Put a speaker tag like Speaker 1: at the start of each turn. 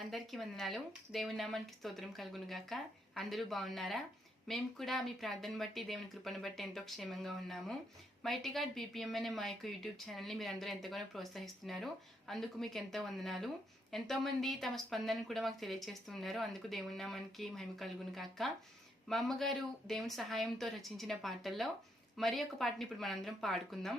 Speaker 1: అందరికీ వందనాలు. దేవుని నామానికి స్తోత్రం కలుగును గాక. అందరూ బాగున్నారా? మేము కూడా మీ ప్రార్థన బట్టి దేవుని కృపను బట్టి ఎంతో క్షేమంగా ఉన్నాము. మైటీ గార్డ్ బీపీఎం అనే మా యొక్క యూట్యూబ్ ఛానల్ని మీరు అందరూ ఎంతగానో ప్రోత్సహిస్తున్నారు. అందుకు మీకు ఎంతో వందనాలు. ఎంతోమంది తమ స్పందన కూడా మాకు తెలియజేస్తున్నారు అందుకు దేవుని నామానికి మహిమ కలుగును గాక. మా అమ్మగారు దేవుని సహాయంతో రచించిన పాటల్లో మరి ఒక పాటని ఇప్పుడు మనందరం పాడుకుందాం.